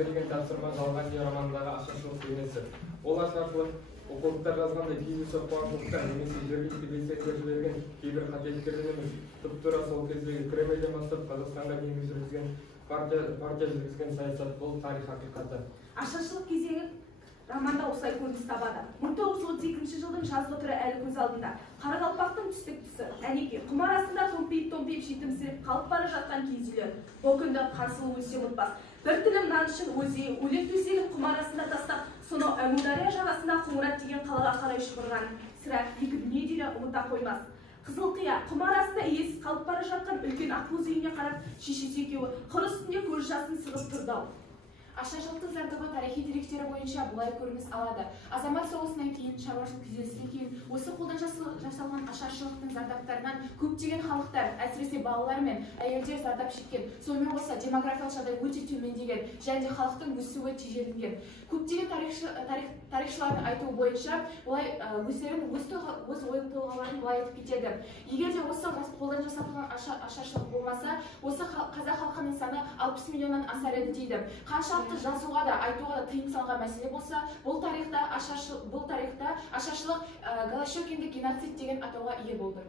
Берілген тапсырма жалған дүние романындағы ашаршылық бейнесі. Ол ашаршылық оқулықтар жазғандай кездейсоқ қуаңшылықтан немесе жергілікті белсенділер жіберген кейбір қателіктерден емес, тұп-тура сол кездегі Кремльден бастап Қазақстанға дейінгі жүргізген партия жүргізген саясат. Бұл тарих хақиқаты. Ашаршылық кезеңі романда осылай көрініс табады. 1932 жылдың жазғы түрі әлі көз алдында. Қарақалпақтың түстік тұсы, әнеки құмар астында томпиып жетімсіреп қалып бара жатқан киіз үйлер. Бұл күнді Қансұлу өзі ұмытпас. Бір тілім нан үшін өзі өлек төсегін құмар астында тастап, соны Әмудария жағасында Қоңырат деген қалаға қарай шұбырған. Сірә екі дүние дейлі ұмыта қоймас. Қызылқия құмар астында иесіз қалып бара жатқан үлкен ақбоз үйіне қарап, шешесі екеуі қыр үстінде көз жасын сығып тұрды. Ашаршылықтың зардабы тарихи деректері бойынша бұлай көрініс алады. Азамат соғысынан кейін, шаруашылық күйзелістен кейін, осы қолдан жасалған ашаршылықтың зардаптарынан көптеген халықтар, әсіресе балалар мен әйелдер зардап шеккен. Сонымен қоса демографиялық жағдай өте төмендеген, және де халықтың өсуі тежелінген. Көптеген тарихшылардың айтуы бойынша, бұлай өздерінің өз ой толғауларын бұлай айтып кетеді. Егер де осы қолдан жасалған ашаршылық болмаса, осы қазақ халқының саны 60 миллионнан асар еді дейді. Қаншалықты жазуға да, айтуға да тыйым салған мәселе болса, бұл тарихта ашаршылық Голощекинді геноцид деген атауға ие болды.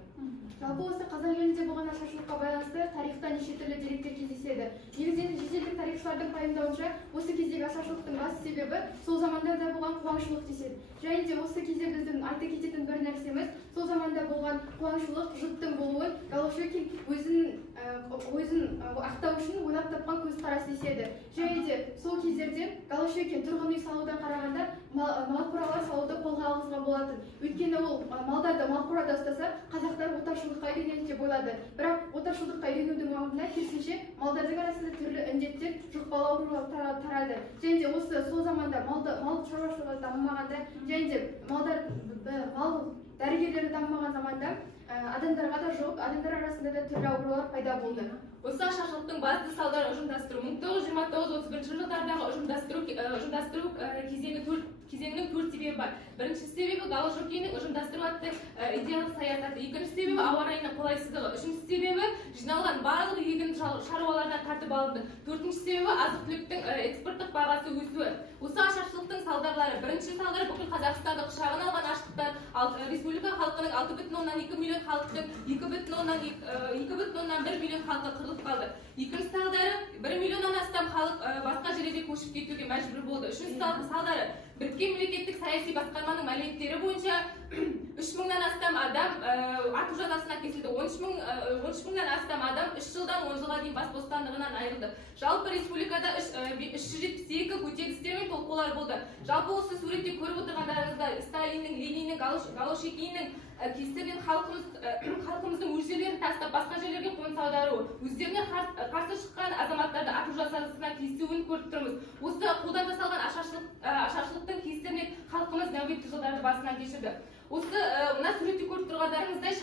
Жалпы осы қазақ елінде болған ашаршылыққа байланысты тарихта неше түрлі деректер кездеседі. Негізінен шетелдік тарихшылардың пайымдауынша, осы кездегі ашаршылықтың басты себебі сол замандарда болған қуаңшылық деседі. Және де осы кезде біздің айта кететін бір нәрсеміз, сол заманда болған қуаңшылық жұттың болуын Голощекин өзін ақтау үшін ойлап тапқан көзқарас деседі. Және де сол кездерде Голощекин тұрғын үй салудан қарағанда мал қоралар салуды қолға алғызған болатын. Өйткені ол малдарды мал қорада ұстаса, қазақтар отаршылдыққа үйренеді деп ойлады. Бірақ отаршылдыққа үйренудің орнына керісінше малдардың арасында түрлі індеттер, жұқпалы аурулар тарады. Және де осы сол заманда мал шаруашылығы дамымағанда, және де мал дәрігерлері дамымаған заманда адамдарға да жоқ, адамдар арасында да түрлі аурулар пайда болды. Осы ашаршылықтың басты салдарын ұжымдастыру 1929-31 жылдардағы ұжымдастыру кезеңінің төрт себебі бар. Бірінші себебі Голощекиннің ұжымдастыру атты идеялық саясаты, екінші себебі ауа райының қолайсыздығы, үшінші себебі жиналған барлық егін шаруалардан тартып алынды, төртінші себебі азық-түліктің экспорттық бағасы өсуі. Осы ашаршылықтың салдарлары, бірінші салдары бүкіл Қазақстанды құшағына алған аштықтан республика халқының 6,2 миллион халықтың 2,1 миллион халқы қырылып қалды. Екінші салдары 1 миллионнан астам халық басқа жерге көшіп кетуге мәжбүр болды. Үшінші салдары Біріккен мемлекеттік саяси басқарманың мәліметтері бойынша 3000-нан астам адам ату жазасына кесілді. 13 мыңнан астам адам 3 жылдан 10 жылға дейін бас бостандығынан айырылды. Жалпы республикада 372 көтерілістер мен толқулар болды. Жалпы осы суретте көріп отырғандарыңызда Сталиннің, Лениннің, Голощекиннің кесірінен халқымыздың өз жерлерін тастап басқа жерлерге қоныс аударуы, өздеріне қарсы шыққан азаматтарды ату жазасына кесуін көріп тұрмыз. Осы қолдан жасалған ашаршылықтың кесірінен халқымыз нәубетті жылдарды басынан кешірді. Осы мына суретте көріп тұрғандарыңыздай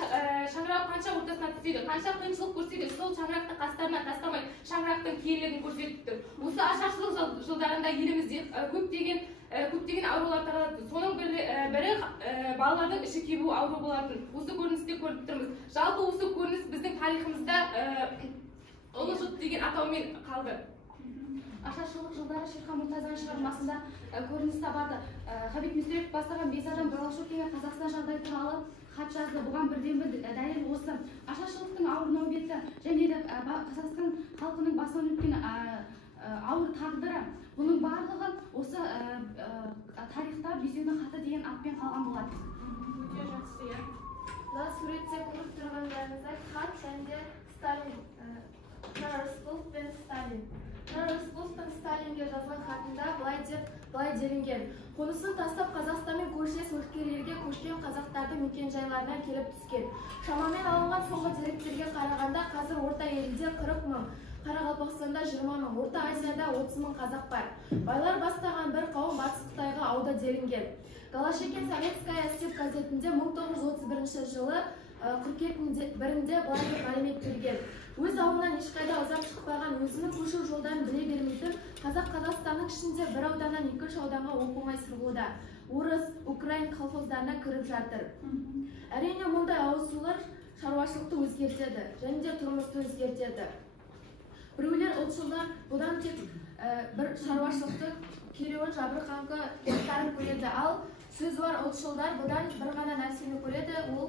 шаңырақ қанша ортасына түседі, қанша қиыншылық көрсе де сол шаңырақты қастарына тастамай шаңырақтың киелілігін көрсетіп тұр. Осы ашаршылық жылдарында елімізде көптеген аурулар таралды. Соның бірі балалардың іші кебу ауру болатын. Осы көріністе көріп тұрмыз. Жалпы осы көрініс біздің тарихымызда ұлы жұт деген атаумен қалды. Ашаршылық жылдары Шерхан Мұртазаның шығармасында көрініс табады. Ғабит Мүсірепов бастаған 5 адам Голощекинге Қазақстан жағдайы туралы хат жазды. Бұған бірден-бір дәлел осы. Ашаршылықтың ауыр нәубеті халқының басынан өткен ауыр тағдыры, бұның барлығы осы тарихта бесеудің хаты деген атпен қалған болатын. Өте жақсы, иә. Мына суретте көріп тұрғандарыңыздай хат және Сталин, Рысқұлов пен Сталин. Рысқұловтың Сталинге жазған хатында былай делінген: қонысын тастап Қазақстан мен көршілес өлкелерге көшкен қазақтарды мекен-жайларынан келіп түскен. Шамамен алынған соңғы деректерге қарағанда қазір орта елде 40 мың, Қарақалпақстанда 20 мың, Орта Азияда 30 мың қазақ бар. Байлар бастаған бір қауым Батыс Қытайға ауды делінген. Голощекин Советская степ газетінде 1931 жылы қыркүйектің 1-інде былай деп мәлімет берген: өз ауылынан ешқайда ұзап шықпаған, өзінің көшу жолдарын біле бермейтін қазақ Қазақстанның ішінде бір ауданнан екінші ауданға оп-оңай сырғуда. Орыс, украин колхоздарына кіріп жатыр. Әрине мұндай ауысулар шаруашылықты өзгертеді және де тұрмысты өзгертеді. Біреулер ұлтшылдар бұдан тек бір шаруашылықты кереуін жабырқаңқы жақтарын көреді, ал сөз бар ұлтшылдар бұдан бір ғана нәрсені көреді, ол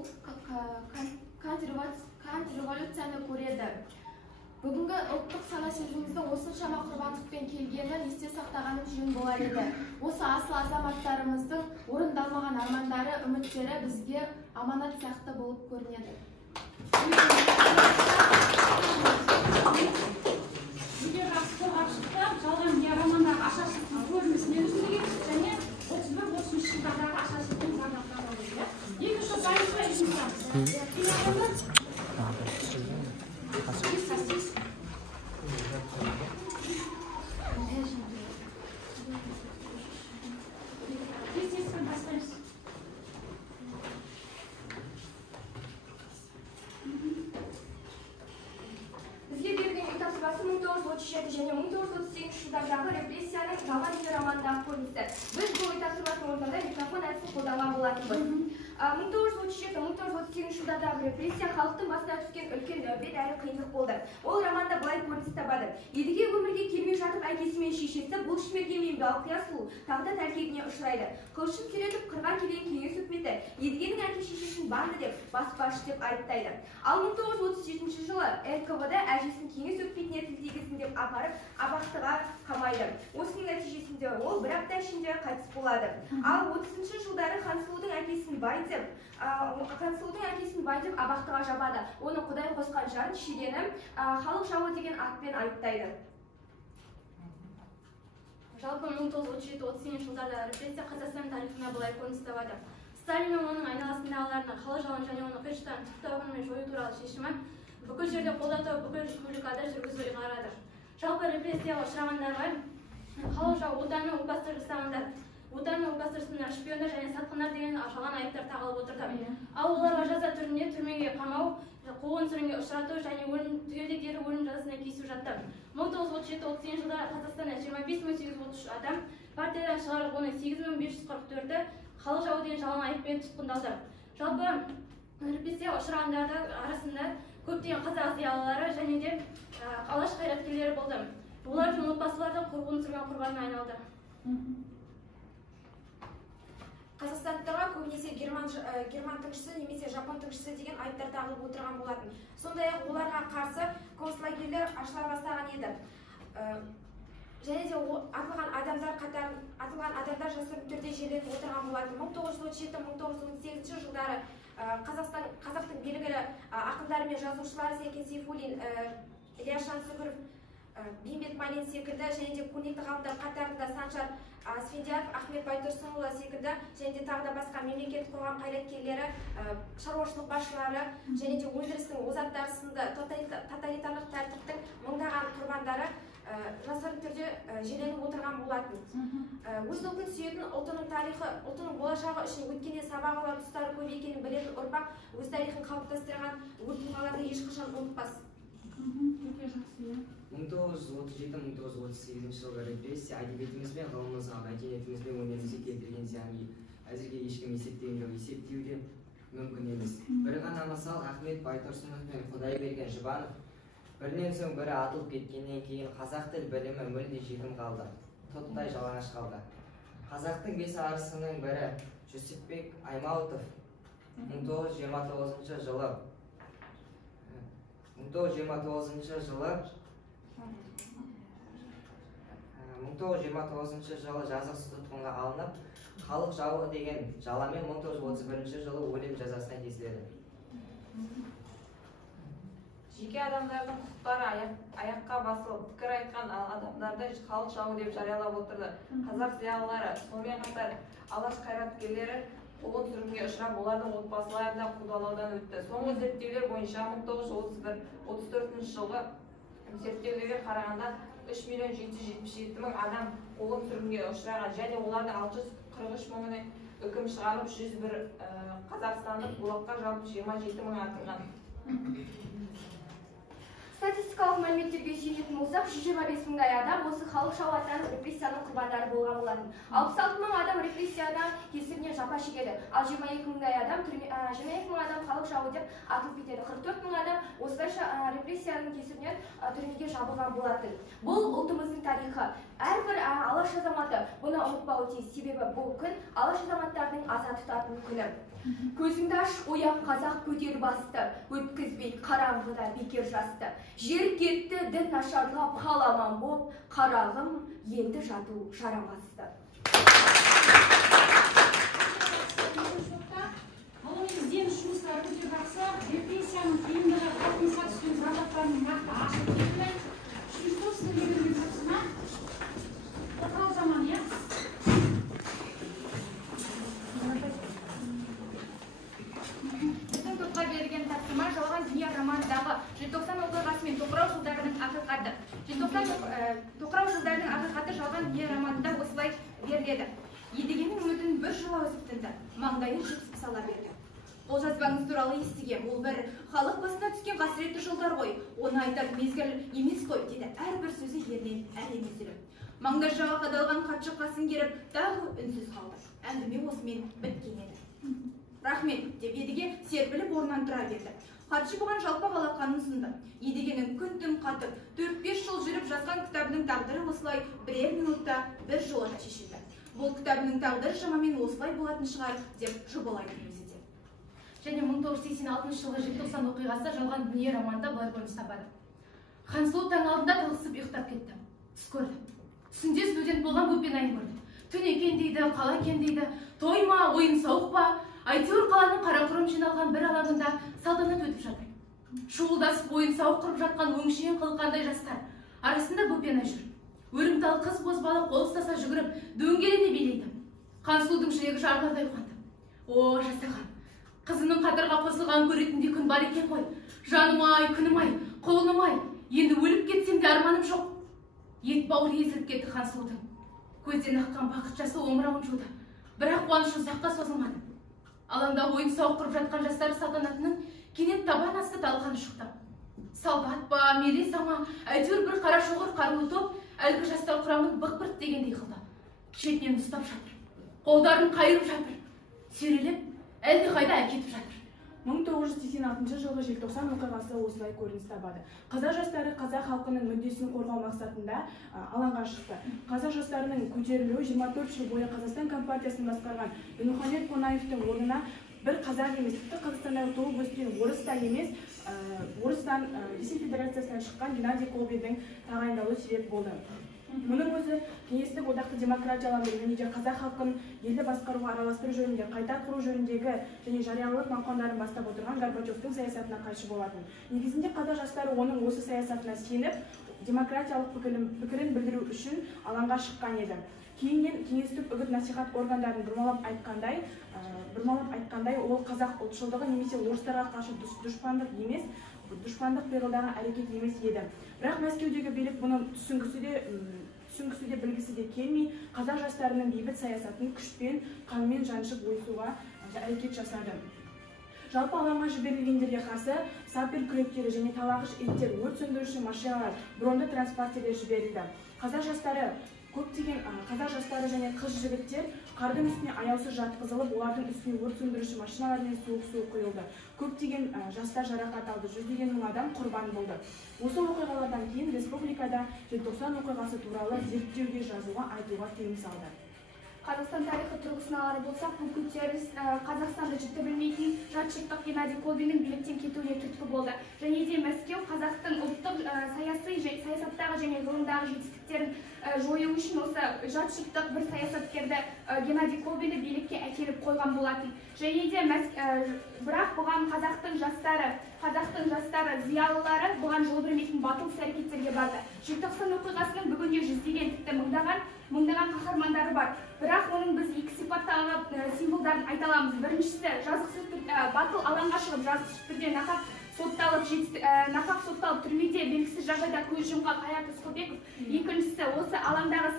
контрреволюцияны көреді. Бүгінгі ұлттық сана сезіміміздің осыншама құрбандықпен келгенін есте сақтағанымыз жөн болар еді. Осы асыл азаматтарымыздың орындалмаған армандары, үміттері бізге аманат сияқты болып көрінеді. Егер жақсы қорғап шықты, жалған романдағы ашаршылықтың көрінісіне үзілген және 31-33 жылдардағы ашаршылықтың зардабын алды. Екінші пайызға жұмсамыз. Бізге берген үй тапсырмасы 1937 және 1938 жылдардағы репрессияның жалған үй романындағы көрінісі. Біз бұл үй тапсырмасының орнында микрофон әдісін қолданған болатынбыз. 1937-1938 жылдардағы репрессия халықтың басына түскен үлкен нәубет әрі қиындық болды. Ол романда былай көрініс табады: едіге өмірге келмей жатып әкесі мен шешесі бұл шмерге мен Балқия сұлу тағдыр тәлкегіне ұшырайды. Қылышын сүйретіп қырға келген кеңес үкіметі едігенің әке-шешесін барды деп баспашы деп айыптайды. Ал 1937 жылы НКВД әжесін кеңес өкіметіне тілдегесін деп апарып абақтыға қамайды. Осының нәтижесінде ол бір апта ішінде қайтыс болады. Ал 30 жылдары Хансұлудың әкесін бай деп абақтыға жабады. Оны Құдай қосқан жан шидені халық жауы деген атпен айыптайды. Жалпы 1937-38 жылдарда репрессия Қазақстан тарихына былай көрініс табады. Сталин мен оның айналасындағыларына халық жауын және оны қиыршықтан түп-тамырымен жою туралы шешімі бүкіл жерде қолдау бүкіл республикада жүргізу ұйғарады. Жалпы репрессияға ұшырағандарға халық жауы отанның опасыздық жасағандар, отанның опасыздығына шпиондар және сатқындар деген жалған айыптар тағылып отырды. Ал оларға жаза түрінде түрмеге қамау, қуғын-сүргінге ұшырату және түгелдей дері өлім жазасына кесу жатты. 1937-38 жылдары Қазақстанда 25.830 адам партиядан шығарылып, оның 8.544-і халық жауы деген жалған айыппен тұтқындалды. Жалпы репрессияға ұшырағандардың арасында көптеген қазақ зиялылары және де алаш қайраткерлері болды. Олардың отбасылары қуғын-сүргін құрбанына айналды. Қазақстандықтарға көбінесе герман тыңшысы немесе жапон тыңшысы деген айыптар тағылып отырған болатын. Сондай-ақ оларға қарсы концлагерлер ашыла бастаған еді. Және де атылған адамдар жасырын түрде жерленіп отырған болатын. 1937-1938 жылдары қазақтың белгілі ақындары мен жазушылары Сәкен Сейфуллин, Ильяс Жансүгіров, Бейімбет Майлин секілді және де көрнекті ғалымдар қатарында Санжар Асфендияров, Ахмет Байтұрсынұлы секілді және де тағы да басқа мемлекет қоғам қайраткерлері, шаруашылық басшылары және де өндірістің озаттары сынды тоталитарлық тәртіптің мыңдаған құрбандары жасырын түрде жерленіп отырған болатын. Өз ұлтын сүйетін, ұлтының тарихы, ұлтының болашағы үшін өткенде сабақ алар тұстары көп екенін білетін ұрпақ өз тарихын қалыптастырған өр тұлғаларды ешқашан ұмытпас. 1937-1938 жылғы репрессия әдебиетіміз бен ғылымымызға, мәдениетіміз бен өнерімізге келтірген зиянын әзірге ешкім есептеген жоқ, есептеу де мүмкін емес. Бір ғана мысал Ахмет Байтұрсынов пен Құдайберген Жұбанов бірінен соң бірі атылып кеткеннен кейін қазақ тіл білімі мүлде жетім қалды, тұттай жалаңаш қалды. Қазақтың 5 арысының бірі Жүсіпбек Аймауытов 1929 жылы 1929 жылы жазықсыз тұтқынға алынып, халық жауы деген жаламен 1931 жылы өлім жазасына кесіледі. Жеке адамдардың құқықтары аяққа басылып, пікір айтқан адамдарды халық жауы деп жариялап отырды. Қазақ зиялылары, сонымен қатар алаш қайраткерлері қуғын сүргінге ұшырап, олардың отбасылары да қудалаудан өтті. Соңғы зерттеулер бойынша 1934 жылғы зерттеулерге қарағанда 3.777.000 адам қуғын сүргінге ұшыраған және олардың 643.000-іне үкім шығарып, 101 қазақстандық бұлаққа жабып 27.000 атылған. Статистикалық мәліметтерге сүйенетін болсақ, 125.000 адам осы халық жауы аттанып репрессияның құрбандары болған болатын. 66.000 адам репрессиядан кесірінен жапа шегеді, ал 22.000 адам халық жауы деп атылып кетеді. 44.000 адам осылайша репрессияның кесірінен түрмеге жабылған болатын. Бұл ұлтымыздың тарихы. Әрбір алаш азаматы бұны ұмытпауы тиіс, себебі бұл күн алаш азаматтардың аза тұтатын күні. Көзіңді аш, оян қазақ көтер басты, өткізбей қараңғыда бекер жасты. Жер кетті, дін нашарлап, халаман боп, қарағым енді жату жарамасты. Ғылыми ізденіс жұмыстары өте жақсы, репрессияның қиындығы, қылмысқа түскен зардаптарының нақты ашып кетті. Үшінші сіздерге берген тапсырма тоқырау заман, иә? Біздің топқа берілген тапсырма жалған дүние романындағы желтоқсан оқиғасы мен тоқырау жылдарының ақиқаты. Тоқырау жылдарының ақиқаты жалған дүние романында осылай беріледі. Едігенің үмітін бір жылы өсіп тынды, маңдайын жіпсіп сала берді. Қолжазбаңыз туралы естіген, бұл бір халық басына түскен қасіретті жылдар ғой, оны айтар мезгіл емес қой, деді әрбір сөзі ернен әлем үзіліп. Маңдайшаға қадалған хатшы қасын керіп, тағы үнсіз қалды. Әңгіме осымен біткен еді. Рахмет, деп Едіге серпіліп орнынан тұра берді. Хатшы бұған жалпақ алақанын ұсынды. Едігенің күн-түн қатып, 4-5 жыл жүріп жазған кітабының тағдыры осылай бірер минутта бір жолата шешілді. Бұл кітабының тағдыры шамамен осылай болатын шығар деп жұбалайды өзі де. Және 1986 жылғы желтоқсан оқиғасы жалған дүние романында былай көрініс табады. Хансұлу таң алдында тылысып ұйықтап кетті. Түс көрді. Түсінде студент болған Бөпенайын көрді. Түн екен дейді, қала екен дейді, той ма, ойын сауық па? Әйтеуір қаланың қарақұрым жиналған бір алаңында салтанат өтіп жатыр. Шуылдасып ойын сауық құрып жатқан өңшең қылқандай жастар. Арасында Бөпенай жүр. Өрімтал қыз бозбала қол ұстаса жүгіріп, дөңгелене билейді. Хансұлудың жүрегі жарылардай қуанды. О, жасаған. Қызының қатарға қосылған көретіндей күн бар екен ғой. Жаным-ай, күнім-ай, құлыным-ай, енді өліп кетсем де арманым жоқ. Ет бауыр езіліп кетті Хансұлудың. Көзден аққан бақыт жасы омырауын жуды. Бірақ қуанышы ұзаққа созылмады. Алаңда ойын сауық құрып жатқан жастар салтанатының кенет табан асты талқаны шықты. Салбат па, Мелиса ма, әйтеуір бір қара шоғыр қарулы топ әлгі жастар құрамын бықпырт дегендей қылды. Шетінен ұстап жатыр. Қолдарын қайырып жатыр. Сүйрелеп, әлде қайда әкетіп жатыр. 1986 жылғы желтоқсан оқиғасы осылай көрініс табады. Қазақ жастары қазақ халқының мүддесін қорғау мақсатында алаңға шықты. Қазақ жастарының көтерілуі 24 жыл бойы Қазақстан Компартиясын басқарған Дінмұхамед Қонаевтың орнына бір қазақ емес, тіпті Қазақстандағы туып өскен орыс та емес, орыстан Ресей Федерациясынан шыққан Геннадий Колбиннің тағайындалуы себеп болды. Мұның өзі кеңестік одақты демократияландыру және қазақ халқын елді басқаруға араластыру жөнінде, қайта құру жөніндегі және жариялылық науқандарын бастап отырған Горбачевтың саясатына қайшы болатын. Негізінде қазақ жастары оның осы саясатына сеніп, демократиялық пікірін білдіру үшін алаңға шыққан еді. Кейіннен кеңестік үгіт-насихат органдарын бұрмалап айтқандай, ол қазақ ұлтшылдығы немесе орыстарға қарсы дұшпандық емес, дұшпандық пиғылдағы әрекет емес еді. Бірақ Мәскеудегі билік бұны түсінгісі де білгісі де келмей, қазақ жастарының бейбіт саясатын күшпен, қанмен жаншып ойысуға әрекет жасады. Жалпы алаңға жіберілгендерге қарсы сапер күректері және талағыш еттер, өрт сөндіруші машиналар, бронды транспортерлер жіберілді. Қазақ жастары және қыз жігіттер қардың үстіне аяусыз жатқызылып, олардың үстіне өрт сөндіруші машиналар мен суық су құйылды. Көптеген жастар жарақат алды, жүздеген мың адам құрбан болды. Осы оқиғалардан кейін республикада желтоқсан оқиғасы туралы зерттеуге жазуға айтуға тыйым салды. Қазақстан тарихы тұрғысынан алар болсақ, бұл көтеріліс Қазақстанды жіті білмейтін жатшылттық Геннадий Колбиннің биліктен кетуіне түрткі болды. Және де Мәскеу қазақтың ұлттық саясаттағы және ғылымдағы жетістіктерін жою үшін осы жатшылттық бір саясаткерді Геннадий Колбинді билікке әкеліп қойған болатын. Және де бірақ бұған қазақтың жастары, зиялылары бұған жол бермейтін батыл іс-әрекеттерге барды. Желтоқсан оқиғасының бүгінде жүздеген, тіпті мыңдаған қаһармандары бар. Бірақ оның біз екі сипаттағы символдарын айта аламыз. Біріншісі, жазықсыз батыл алаңға шығып, жазықсыз түрде нақақ сотталып түрмеде белгісіз жағдайда көз жұмған Қайрат Рысқұлбеков. Екіншісі, осы алаңдағы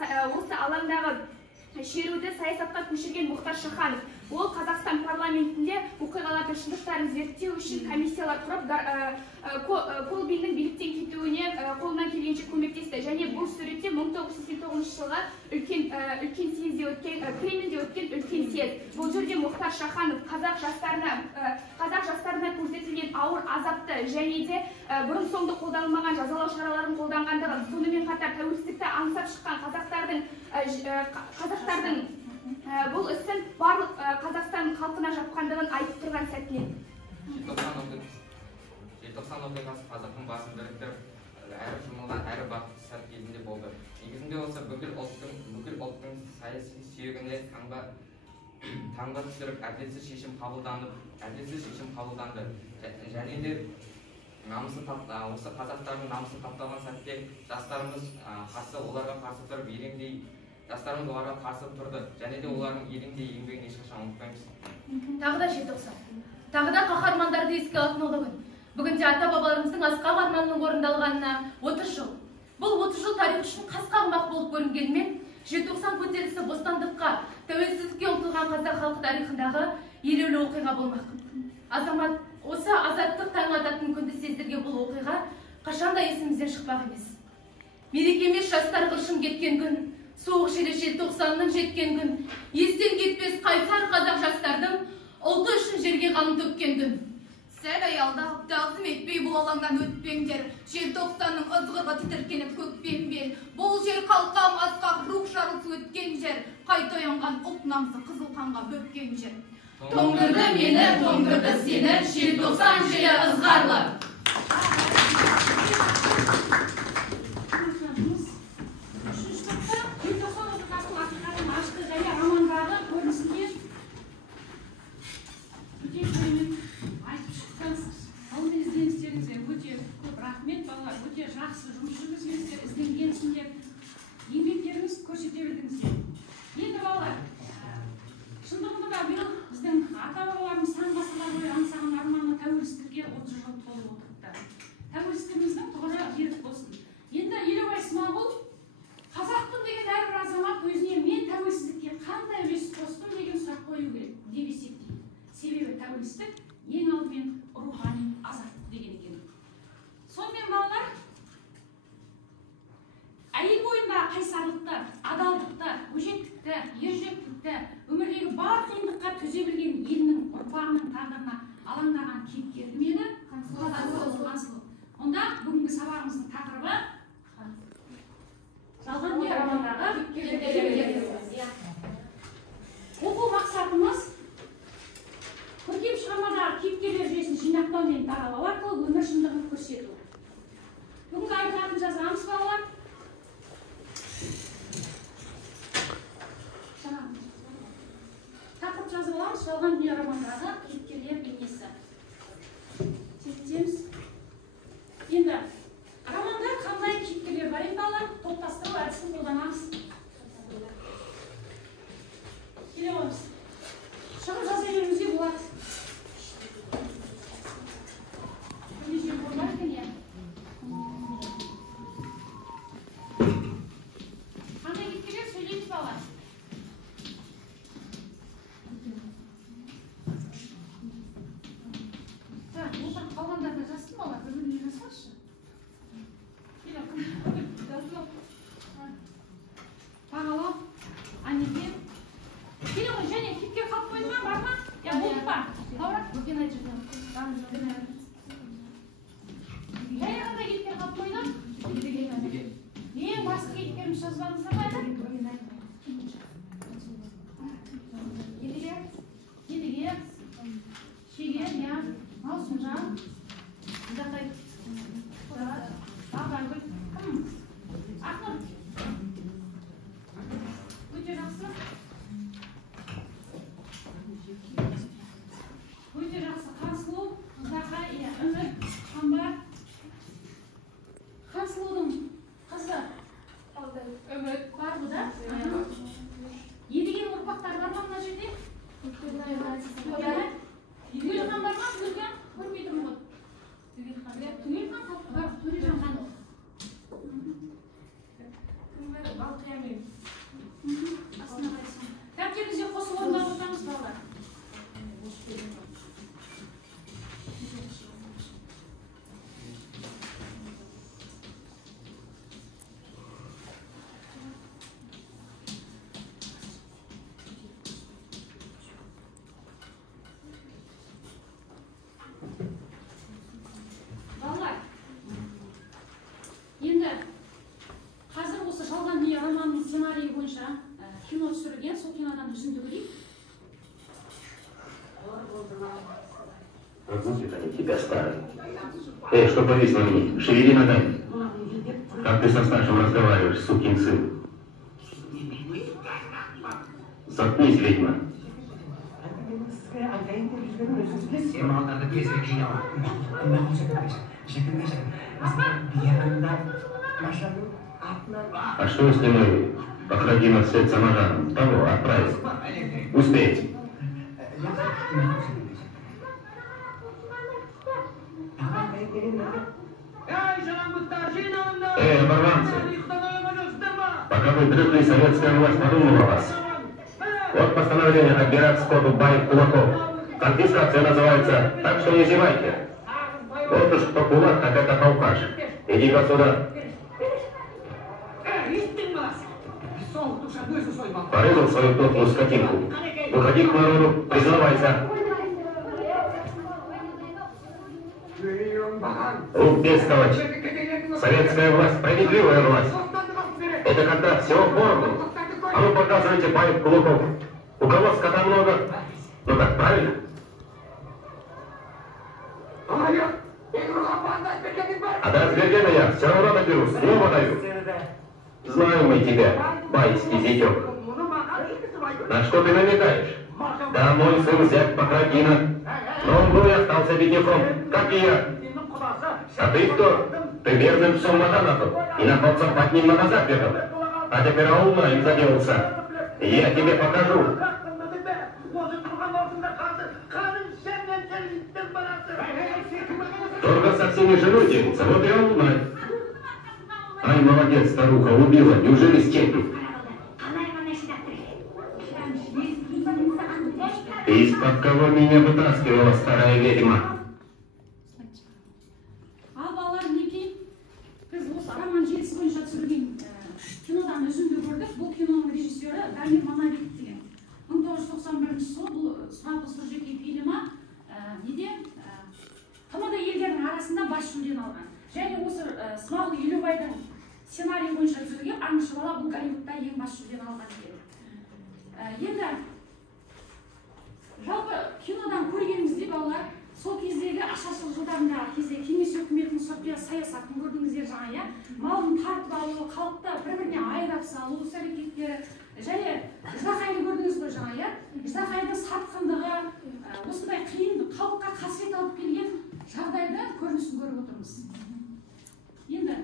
шеруді саясатқа көшірген Мұхтар Шаханов. Ол Қазақстан парламентінде оқиғалардың шындықтарын зерттеу үшін комиссиялар құрып, Колбиннің биліктен кетуіне қолынан келгенше көмектесті. Және бұл суретте 1989 жылғы үлкен съезде Кремльде өткен үлкен съезд. Бұл жерде Мұхтар Шаханов қазақ жастарына көрсетілген ауыр азапты және де бұрын соңды қолданылмаған жазалау шараларын қолданғандығын, сонымен қатар тәуелсіздікті аңсап шыққан қазақтардың бұл істің барлық Қазақстан халқына жапқандығын айтып тұрған сәтінен. Желтоқсан оқиғасы қазақтың басын біріктіріп, әрі жұмылған, әрі бақытты сәт кезінде болды. Негізінде осы бүкіл ұлттың саяси сүйегіне таңба түсіріп, әділетсіз шешім қабылданды. Және де осы қазақтардың намысы тапталған сәтте жастарымыз оларға қарсы тұрып, жастарымыз оларға қарсы тұрды. Және де олардың ереңдей еңбегін ешқашан ұмытпаймыз. Тағы да желтоқсан. Тағы да қаһармандарды еске алатын ұлы күн. Бүгінде ата-бабаларымыздың асқақ арманының орындалғанына 30 жыл. Бұл 30 жыл тарих үшін қас қағымақ болып көрінгенімен, желтоқсан көтерілісі бостандыққа, тәуелсіздікке ұмтылған қазақ халқы тарихындағы елеулі оқиға болмақ. Осы азаттық таң ататын күнді сездірген бұл оқиға қашанда есімізден шықпақ емес. Мереке емес жастар қыршын кеткен күн, суық желі желтоқсанның жеткен күн, естен кетпес қайсар қазақ жастардың ұлты үшін жерге қанын төккен күн. Сәл аялдап, тағзым етпей бұл алаңнан өтпеңдер. Желтоқсанның ызғырға тітіркеніп көкпен бел. Бұл жер қалқам асқақ рух жарылысы өткен жер. Қайта оянған ұлт намысы қызыл қанға бөккен жер. Тоңдырды мені, тоңдырды сені, желтоқсан желі ызғарлы. Өте жақсы жұмыс жүргіздіңіздер, ізденгенсіңдер, еңбектеріңіз көрсете білдіңіздер. Енді балалар, шындығында да биыл біздің ата-бабаларымыз сан ғасырлар бойы аңсаған арманы тәуелсіздікке 30 жыл толып отырыпты. Тәуелсіздігіміздің тұғыры берік болсын. Енді Елубай Смағұл қазақпын деген әрбір азамат өзіне мен тәуелсіздікке қандай үлес қостым деген сұрақ қою керек деп есептейді. Себебі тәуелсіздік ең алдымен рухани азаттық деген екен. Сонымен балалар, әйел бойында қайсарлықты, адалдықты, өжеттікті, ержүректілікті, өмірдегі бар қиындыққа төзе білген елінің ұрпағының тағдырына алаңдаған кейіпкерді мені Хансұлу. Онда бүгінгі сабағымыздың тақырыбы жалған дүние романдағы кейіпкерлер. Оқу мақсатымыз көркем шығармадағы кейіпкерлер жүйесін жинақтау мен бағалау арқылы өмір шындығын көрсету. Бүгінгі айтылатын жазамыз балалар. Тақырып жазып аламыз, жалған дүние романдағы кейіпкерлер бейнесі. Зерттейміз. Енді романда қандай кейіпкерлер бар еді балалар? Топтастыру әдісін қолданамыз. Келе қоймыз. Шығып жаза беруімізге болады. Қандай кейіпкерлер сөйлейміз балалар? Отырып қалғандарда жазсын балалар, бір-біріне жазсаңызшы. Бағалау, Анеке. Келе ғой, және кейіпкер қалып қойды ма, бар ма? Я болды па? Лаура? Бөкен айтып жүрген. Және қандай кейіпкер қалып қойды? Ең басты кейіпкеріміз жазбадыңыздар ма еді? жағдай. Ағангүл, кім? Ақнұр. Өте жақсы. Өте жақсы. Хансұлу, Ұзақай, Үміт, Қамбар. Хансұлудың қызы Үміт бар бұл да? Едеген ұрпақтар бар ма мына жерде? Түгелхан бар ма? Түгелхан? Көрмей тұрмын ғой. Түгелхан қалыпты бар, Төрежан хан. Балқиямен. Астына қайсың. Тәптеріңізде қосып орындап отырамыз балалар. Балалар, енді қазір осы жалған дүние романының сценарийі бойынша кино түсірілген, сол кинодан үзінді көрейік. Разводит они тебя, старый. Эй, что повис на мне? Шевели ногами. Как ты со старшим разговариваешь, сукин сын? Заткнись, ведьма. А что если мы подходим вслед саможаном? Того отправить. Успеть. Эй, оборванцы! Пока вы дрыхли, советская власть подумала о вас. Вот постановление отбирать скоту баек кулаков. Конфискация называется, так что не зевайте. Вот уж кто кулак, так это алкаш. Иди-ка сюда. Порезал свою тотлую скотинку. Выходи к народу, признавайся. Рук действовать. Советская власть, справедливая власть. Это когда всего поровну. А вы показываете баек кулаков. У кого скота много? Ну так правильно? А до разглядена я все равно доберусь, слово даю. Знаем мы тебя, байский зятек. На что ты намекаешь? Да, мой сын зять Пахрадина. Но он был и остался бедняком, как и я. А ты кто? Ты верным псом Матанату и на колцах под ним на назад бегал. А теперь умным заделался. Я тебе покажу. Только со всеми женой делится, вот и он знает. Ай, молодец, старуха, убила, неужели степи? Ты из-под кого меня вытаскивала, старая ведьма? Ал балалар, мінекей, біз осы роман желісі бойынша түсірілген кинодан үзінді көрдік. Бұл киноның режиссері Дамир Манабек деген. 1991 жылы бұл сұрапыл сюжетті фильмі неде тмд елдерінің арасында бас жүлдені алған. Және осы Смағұл Елубайдың сценарийі бойынша түсірілген Аңшы бала бұл Голливудта ең бас жүлдені алған деді. Енді жалпы кинодан көргенімізде балалар, сол кездегі ашаршылық жылдарындағы кезде кеңес өкіметінің сұрқия саясатын көрдіңіздер жаңа, иә? Малын тартып алу, халықты бір-біріне айдап салу әрекеттері, және ждақайды көрдіңіз бе жаңа, иә? Ждақайдың сатқындығы, осындай қиын халыққа қасиет алып келген жағдайда көрінісін көріп отырмыз. Енді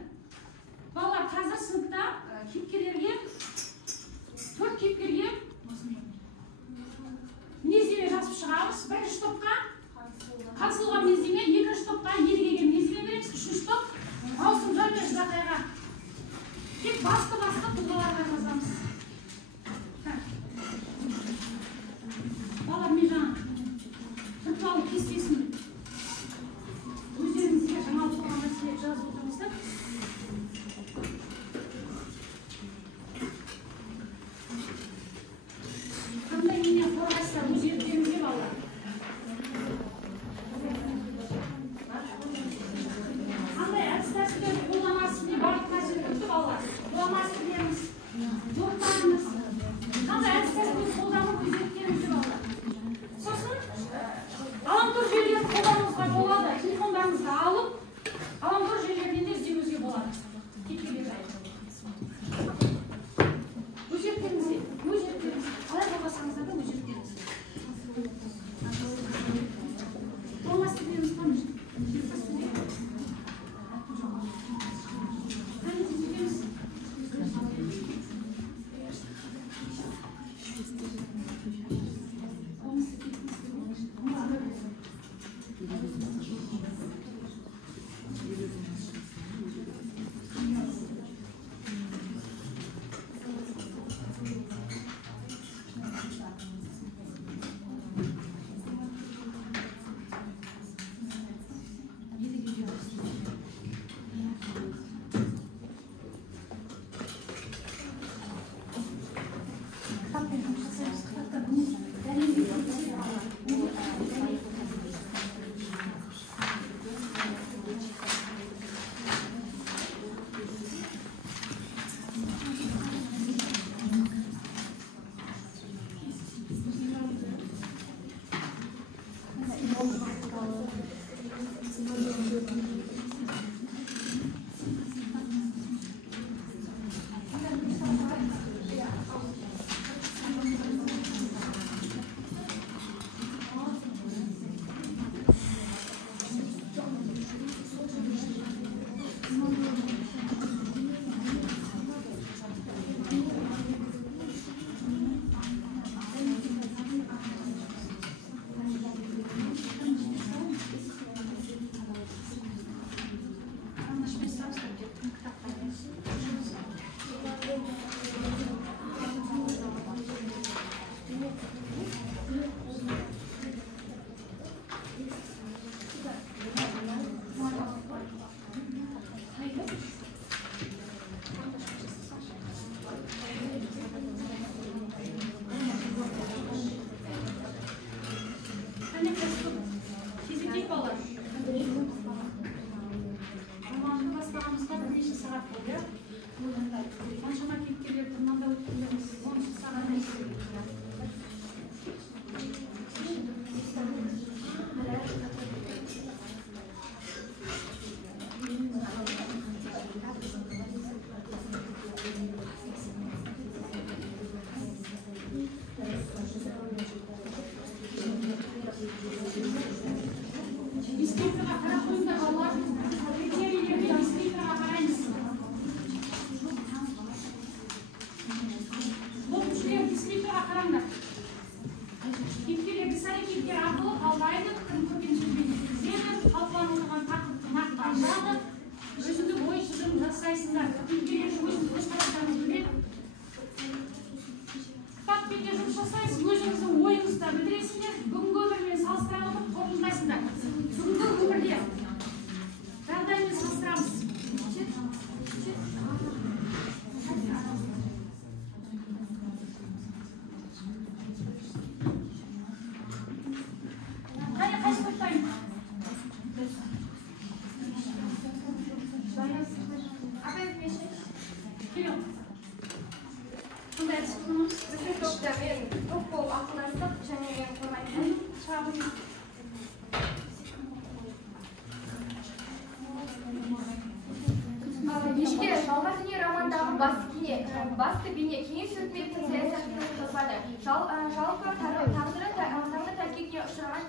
балалар, қазір сыныпта кейіпкерлерге, 4 кейіпкерге мінездеме жазып шығамыз. Бірінші топқа Хансұлуға мінездеме, екінші топқа Едігеге мінездеме береміз, үшінші топ Маусымжан мен Ждақайға. Тек басты тұлғаларға жазамыз. Балалар, мен жаңа түртіп алу кестесін өздеріңізге жағы өзіндік ой тұжырым жасайсыңдар. Егер өзіңіз көзқарастарыңызды біліп, кітаппен де жұмыс жасайсыз, өзіңіздің ойыңызды да білдіресіңдер, бүгінгі өмірмен салыстыра отырып қорытындылайсыңдар. Бүгінгі өмірде жағдаймен салыстырамыз. Қане қайсы топтайын? Келем. Бұндай әдіс Біздің топта мен топ болып ақылдастық және мен қорғаймын. шағын. Кешке жалға дүние романдағы басты бейне кеңес өкіметтің саясатымен жазылады. Жалпы тағдыры тәлкекке ұшыраған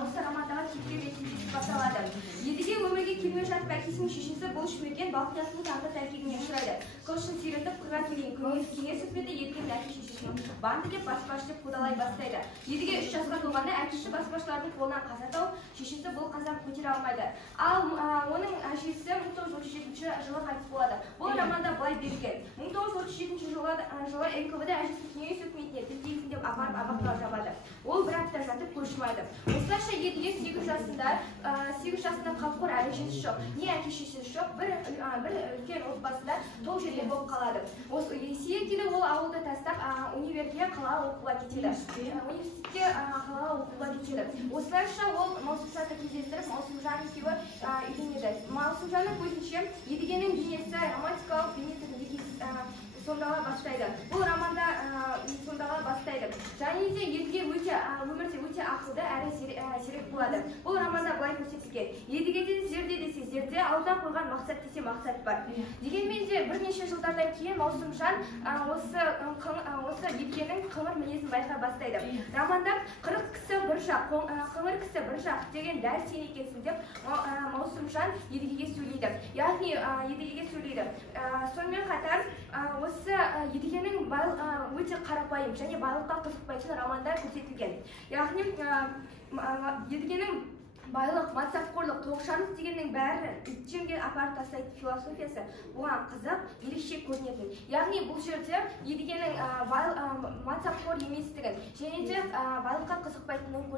осы романдағы кейіпкер ретінде сипатталады. Едіге өмірге келмей жатып әкесінің шешесі бұл шүмекен Балтиясының тағдыр тәлкегіне ұшырайды. Қылышын сүйретіп қырға келген кеңес өкіметі едігенің әке шешесінің банды деп баспашы деп қудалай бастайды. Едіге 3 жасқа толғанда әкесі баспашылардың қолынан қаза тауып, шешесі бұл қазаны көтере алмайды. Ал оның әжесі 1937 жылы қайтыс болады. Бұл романда былай берілген. 1937 жылы НКВД әжесі кеңес өкіметіне тіркелсін деп апарып абақтыға жабады. Ол бір апта жатып көз жұмайды. Осылайша едіге 8 жасында қамқор әжесі жоқ, не әке шешесі жоқ, бір үлкен отбасында тоқ жерде болып қалады. Есейе келе ол ауылды тастап универге қалаға оқуға кетеді. Университетке қалаға оқуға кетеді. Осылайша ол Маусымжанды кездестіріп, Маусымжан екеуі үйленеді. Маусымжанның көзінше едігенің бейнесі романтикалық бейне түрінде сомдала бастайды. Бұл романда сомдала бастайды. Және де едіге өмірде өте ақылды әрі зерек болады. Бұл романда былай көрсетілген. Едігеден зерде десе зерде, алдан қойған мақсат десе мақсат бар. Дегенмен де бірнеше жылдардан кейін Маусымжан осы едігенің қыңыр мінезін байқай бастайды. Романда 40 кісі бір жақ, қыңыр кісі бір жақ деген дәл сен екенсің деп Маусымжан едігеге сөйлейді. Яғни едігеге сөйлейді. Сонымен қатар осы едігенің өте қарапайым және байлыққа қызықпайтын романда көрсетілген. Яғни едігенің байлық, мансапқорлық, тоғышарлық дегеннің бәрі итжемге апарып тастайтын философиясы бұған қызық, ерекше көрінетін. Яғни бұл жерде едігенің мансапқор еместігін және де байлыққа қызықпайтынын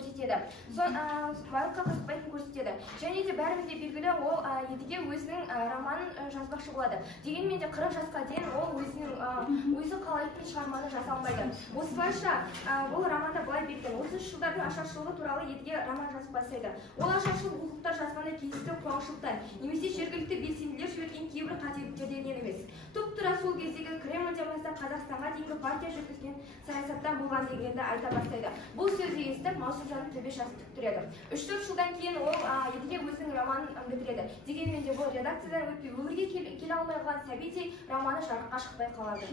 көрсетеді. Және де бәрімізге белгілі ол едіге өзінің романын жазбақшы болады. Дегенмен де 40 жасқа дейін ол өзі қалайтын шығарманы жаза алмайды. Осылайша бұл романда былай берген. 30 жылдардың ашаршылығы туралы едіге роман жазып бастайды. Ол ашаршылық оқулықтар жазғанда кездейсоқ қуаңшылықтан немесе жергілікті белсенділер жіберген кейбір қателіктерден емес. Тұп-тура сол кездегі Кремльден бастап Қазақстанға дейінгі партия жүргізген саясаттан болған дегенді айта бастайды. Бұл сөзді естіп Маусымжанның төбешасы тіктіреді. 3-4 жылдан кейін ол едіге өзінің романын бітіреді. Дегенмен де бұл редакциядан өтпей өмірге келе алмай қалған сәбидей романы жарыққа шықпай қалады.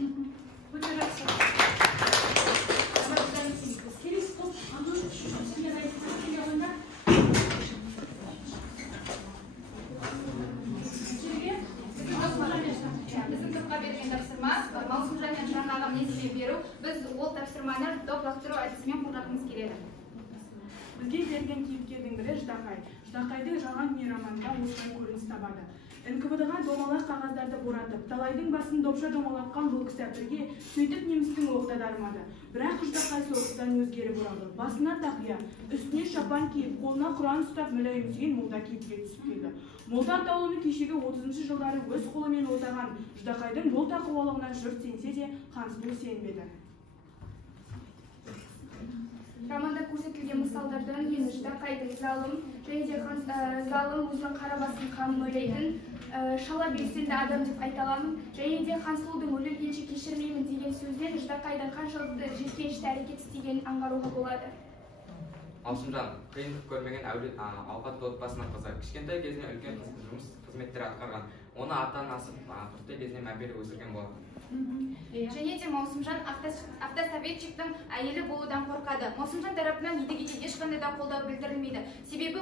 Өте жақсы. Келесі топ сізге айтып Біздің топқа берген тапсырма Маусымжан мен Жаннаға несібе беру. Біз ол тапсырманы доп лақтыру әдісімен қолданғымыз келеді. Бізге берген кейіпкердің бірі Ждақай. Ждақайдың Жалған дүние романында осылай көрініс табады. НКВД-ға домалақ қағаздарды боратып, талайдың басын допша домалатқан бұл кісі бірге сөйтіп немістің оғы да дарымады. Бірақ Ждақай соғыстан өзгеріп оралды. Басына тақия, үстіне шапан киіп, қолына Құран ұстап мүләйімсеген молда кейіпке түсіп келді. Молда атаулыны кешегі 30 жылдары өз қолымен отаған Ждақайдың бұл тақуалығына жұрт сенсе де Хансұлу сенбеді. Романда көрсетілген мысалдардан енді Ждақайдың залым және де залым өзінің қара басын қамын ойлайтын шала белсенді адам деп айта аламын. Және де Хансұлудың өлгенше кешірмеймін деген сөзден Ждақайдың қаншалықты жиіркенішті әрекет істегенін аңғаруға болады. Маусымжан қиындық көрмеген ауқатты отбасының қызы. Кішкентай кезінен үлкен жұмыс қызметтер атқарған. Оны ата-анасы 40 кезінен мәпелі өсірген болатын. Және де Маусымжан автосоветчиктің әйелі болудан қорқады. Маусымжан тарапынан едігеге ешқандай да қолдау білдірілмейді. Себебі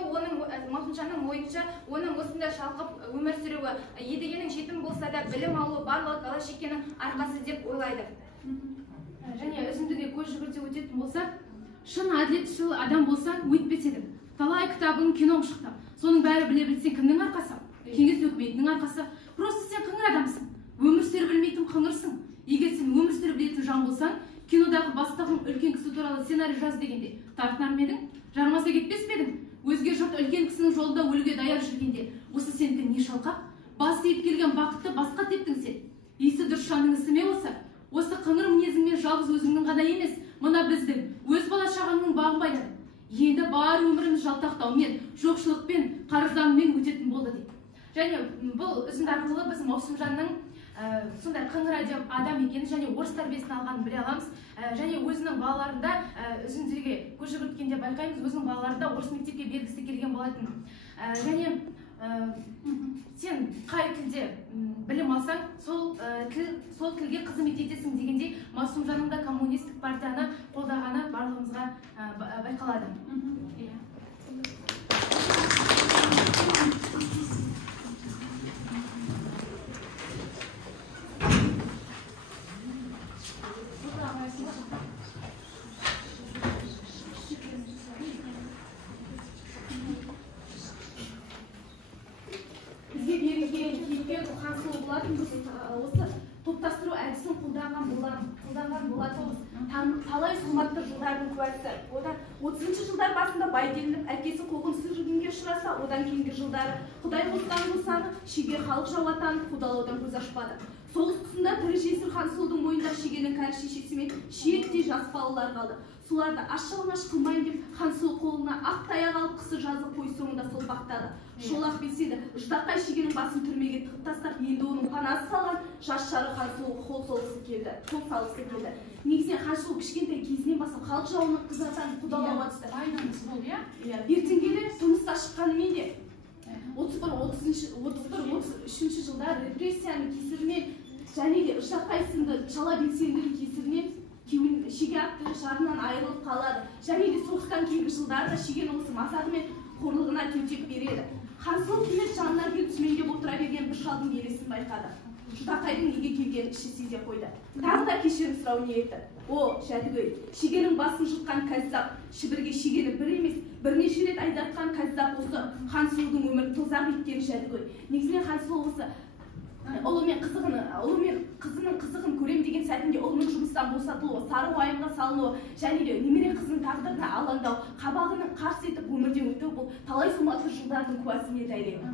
Маусымжанның ойынша оның осында шалқып өмір сүруі, едігенің жетім болса да білім алуы барлығы Голощекиннің арқасы деп ойлайды. Және үзіндіге көз жүгірте өтетін болса, шын әділетшіл адам болсаң өйтпес едің. Талай кітабың, киноң шықты. Соның бәрі біле білсең кімнің арқасы? соның арқасы. Просто сен қыңыр адамсың. Өмір сүріп білмейтін қыңырсың. Егер сен өмір сүріп білетін жан болсаң, кинодағы бастығың үлкен кісі туралы сценарий жаз дегенде тартынар ма едің? Жармаса кетпес пе едің? Өзге жұрт үлкен кісінің жолында өлуге даяр жүргенде, осы сенікі не шалқақ? Бас тиіп келген бақытты басқа теттің сен. Есі дұрыс жаның ісі ме осы? Осы қыңыр мінезіңмен жалғыз өзіңнің ғана емес, мына біздің өз бала шағаңның бағын байладың. Енді бар өміріміз жалтақтаумен, жоқшылықпен, қарызданумен өтетін болды дейді. Және бұл үзінді арқылы біз Маусымжанның сондай қыңыр адам екенін және орыс тәрбиесін алғанын біле аламыз. Және өзінің балаларында үзіндіге көз жүгірткенде байқаймыз, өзінің балаларында орыс мектепке бергісі келген болатын. Және сен қай тілде білім алсаң, сол тілге қызмет етесің дегендей Маусымжанның да коммунистік партияны қолдағаны барлығымызға байқалады. Бізге берілген кейіпкер Хансұлу болатын, осы топтастыру әдісін қолданған болатынбыз. Талай зұлматты жылдардың куәсі. Одан 30-ші жылдар басында Байденнің әкесі қуғынсыз жүргінге ұшыраса, одан кейінгі жылдары Құдай қосқан болсаны шеге халық жау атанып қудалаудан көз ашпады. Соғыс тұсында тірі жесір Хансұлудың мойнында шегенің кәрі шешесімен шиеттей жас балалар қалды. Соларды аш-жалаңаш қылмайын деп Хансұлу қолына ақ таяқ алып қысы жазы қой соңында солпақтады. Шолақ белсенді ждақай шегенің басын түрмеге тығып тастап, енді оның панасы салған жас жары Хансұлуға қол салғысы келді. Негізінен Хансұлу кішкентай кезінен бастап халық жауының қызы атанып қудалауға түсті. Байланыс болды, иә? Ертең келе тұрмысқа шыққанымен де 31-33 жылдар репрессияның кесірінен және де ждақай сынды шала белсендінің кесірінен шеге атты жарынан айырылып қалады. Және де соғыстан кейінгі жылдарда шеген осы мазағы мен қорлығына төтеп береді. Хансұлу кенет жанына келіп сүмеңдеп отыра берген бір шалдың елесін байқады. Ждақайдың неге келгенін іші сезе қойды. Тағы да кешірім сұрау ниеті. О, Жәдігөй, шегенің басын жұтқан кәззап, Шібірге шегені бір емес, бірнеше рет айдатқан кәззап осы Хансұлудың өмірін тозақ еткен Жәдігөй. Негізінен Хансұлу осы ұлы мен қызының қызығын көрем деген сәтінде ұлының жұмыстан босатылуы, сары уайымға салынуы, және де немере қызының тағдырына алаңдау, қабағының қарс етіп өмірден өтуі бұл талай зұлматты жылдардың куәсіне дәлел.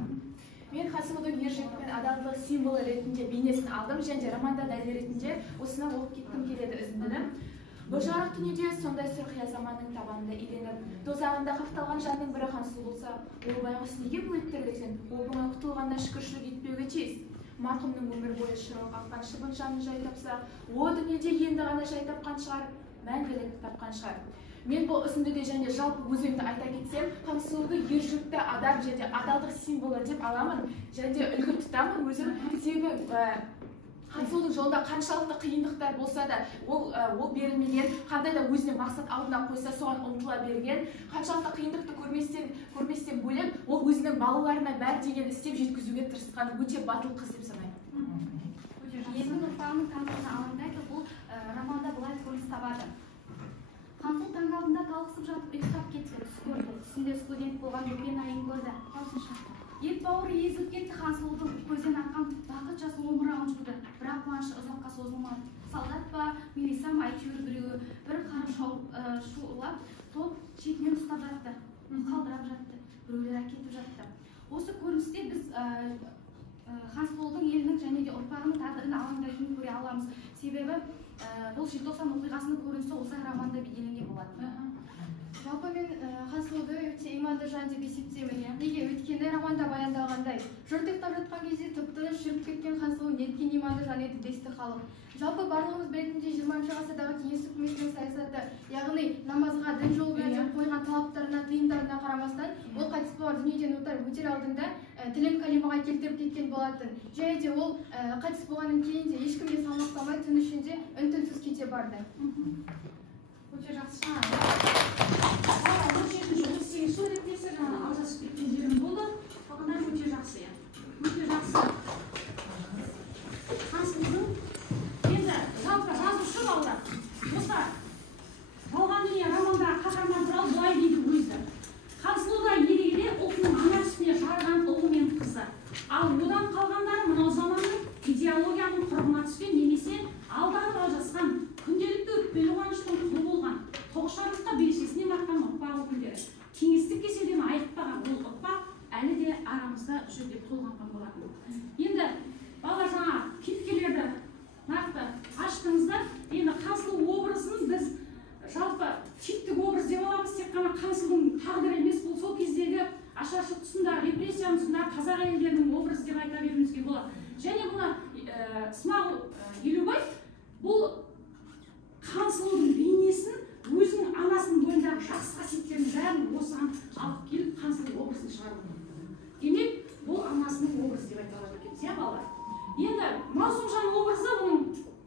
Мен Хансұлудың ержүрек пен адалдық символы ретінде бейнесін алдым және романда дәлел ретінде осыны оқып кеткім келеді үзіндіні. Бұл жарық дүниеде сондай сұрқия заманның табанында иленіп, тозағында қақталған жанның бірі Хансұлу болса, ол байғұс неге бұл еттірілсін? Ол бұған құтылғанда шүкіршілік етпеуге тиіс. Марқұмның өмір бойы шырыл қаққан шыбын жанын жай тапса, о дүниеде енді ғана жай тапқан шығар, мәңгілік тапқан шығар. Мен бұл үзіндіде және жалпы өзімді айта кетсем, Хансұлуды ержүректі адам және адалдық символы деп аламын, және де үлгі тұтамын өзім. Себебі Хансұлудың жолында қаншалықты қиындықтар болса да, ол берілмеген, қандай да өзіне мақсат алдына қойса соған ұмтыла берген, қаншалықты қиындықты көрместен бөлек, ол өзінің балаларына бәр деген істеп жеткізуге тырысқан өте батыл қыз деп санаймын. Елдің ұрпағының тағдырына алаңдайды, бұл романда былай көрініс табады. Хансұлу таң алдында талықсып жатып ұйықтап кетті, түс көрді. Түсінде студент болған бөпен айын көрді. Ет бауыры езіліп кетті, Хансұлудың көзден аққан бақыт жасы омырауын жуды. Бірақ қуанышы ұзаққа созылмады. Солдат па, милиция ма, әйтеуір біреуі бір қары шулап, топ шетінен ұстап жатты, қалдырап жатты, біреулер әкетіп жатты. Осы көріністе біз Хансұлудың елінің және де ұрпағының тағдырына алаңдайтынын көре аламыз. Себебі бұл желтоқсан оқиғасының көрінісі осы романда бейнеленген болады. Жалпы мен Хансұлуды өте иманды жан деп есептеймін. Неге? Өйткені романда баяндалғандай, жұрт ұйықтап жатқан кезде тып-тыныш жүріп кеткен Хансұлу неткен иманды жан еді десті халық. Жалпы барлығымыз білетіндей 20-шы ғасырдағы кеңес үкіметінің саясаты, яғни намазға, дін жолына деп қойған талаптарына, тыйымдарына қарамастан, ол қайтыс болған дүниеден өтер алдында тілін калимаға келтіріп кеткен болатын. Және де ол қайтыс болғаннан кейін де ешкімге салмақ салмай түн ішінде үн-түнсіз кете барды. Өте жақсы. Ол жердің 38 суреттесі жаңа алжасып кеткен жерім болды. Оған өте жақсы. Өте жақсы. Хансұлудың енді жалпы жазушы балалар. Осы болған дүние романдағы қаһарман туралы былай дейді өзі. Хансұлуда елегеде ұлтының ана үстіне жарған ұлы мен қызы. Ал одан қалған жадыма түскен немесе алдағы жазған күнделікті өтпелі қуаныштың құлы болған тоғышарлыққа белшесіне баққан ұрпағы күндері кеңестік кеселден айықпаған ол ұрпақ әлі де арамызда жүр деп толғанған болатын. Енді балалар жаңа кейіпкерлерді нақты аштыңыздар. Енді Қансұлу образын біз жалпы типтік образ деп аламыз, тек қана Қансұлудың тағдыры емес, бұл сол кездегі ашаршылық тұсында, репрессияның тұсында қазақ әйелдерінің образы деп айта беруімізге болады. Және бұны Смағұл Елубай бұл Қансұлудың бейнесін өзінің анасының бойындағы жақсы қасиеттерін бәрін осыған алып келіп Қансұлу образын шығарып. Демек, бұл анасының образы деп айта алады екен, иә балалар? Енді Маусымжан образы оның